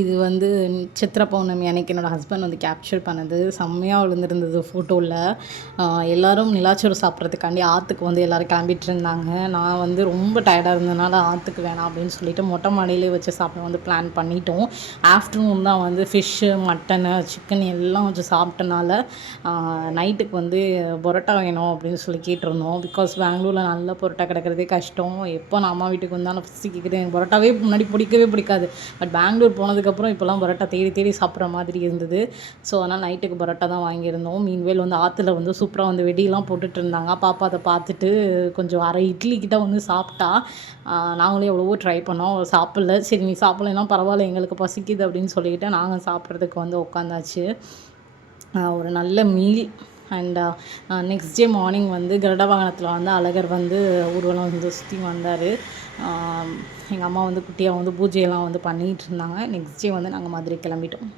இது வந்து சித்திரை பௌர்ணமி அன்னைக்கு என்னோடய ஹஸ்பண்ட் வந்து கேப்சர் பண்ணது. செம்மையா விழுந்திருந்தது ஃபோட்டோவில். எல்லோரும் நிலாச்சோறு சாப்பிட்றதுக்காண்டி ஆற்றுக்கு வந்து எல்லோரும் கிளம்பிட்டு இருந்தாங்க. நான் வந்து ரொம்ப டயர்டாக இருந்ததுனால ஆற்றுக்கு வேணாம் அப்படின்னு சொல்லிட்டு மொட்டை மாடியிலே வச்சு சாப்பிட வந்து பிளான் பண்ணிட்டோம். ஆஃப்டர்நூன் தான் வந்து ஃபிஷ்ஷு, மட்டனு, சிக்கன் எல்லாம் வச்சு சாப்பிட்டனால நைட்டுக்கு வந்து பரோட்டா வேணும் அப்படின்னு சொல்லி கேட்டிருந்தோம். பிகாஸ் பெங்களூரில் நல்ல பரோட்டா கிடைக்கிறதே கஷ்டம். எப்போ நான் அம்மா வீட்டுக்கு வந்தாலும் ஃபஸ்ட்டு கேட்குறேன், எனக்கு பரோட்டாவே முன்னாடி பிடிக்கவே பிடிக்காது. பட் பெங்களூர் போனதுக்கப்புறம் இப்போலாம் பரோட்டா தேடி தேடி சாப்பிட்ற மாதிரி இருந்தது. ஸோ அதனால் நைட்டுக்கு பரோட்டா தான் வாங்கியிருந்தோம். மீன்வேல் வந்து ஆற்றுல வந்து சூப்பராக வந்து வெடியெல்லாம் போட்டுட்டு இருந்தாங்க. பாப்பா அதை பார்த்துட்டு கொஞ்சம் அரை இட்லி கிட்ட வந்து சாப்பிட்டா. நாங்களும் எவ்வளவோ ட்ரை பண்ணோம், சாப்பிடல. சரி நீ சாப்பிட்லன்னா பரவாயில்ல, எங்களுக்கு பசிக்குது அப்படின்னு சொல்லிக்கிட்டு நாங்கள் சாப்பிட்றதுக்கு வந்து உட்காந்தாச்சு. ஒரு நல்ல meal. And next day morning வந்து கருட வாகனத்தில் வந்து அழகர் வந்து ஊர்வலம் வந்து சுற்றி வந்தார். எங்கள் அம்மா வந்து குட்டியாக வந்து பூஜையெல்லாம் வந்து பண்ணிகிட்டு இருந்தாங்க. நெக்ஸ்ட் டே வந்து நாங்கள் மதுரை கிளம்பிட்டோம்.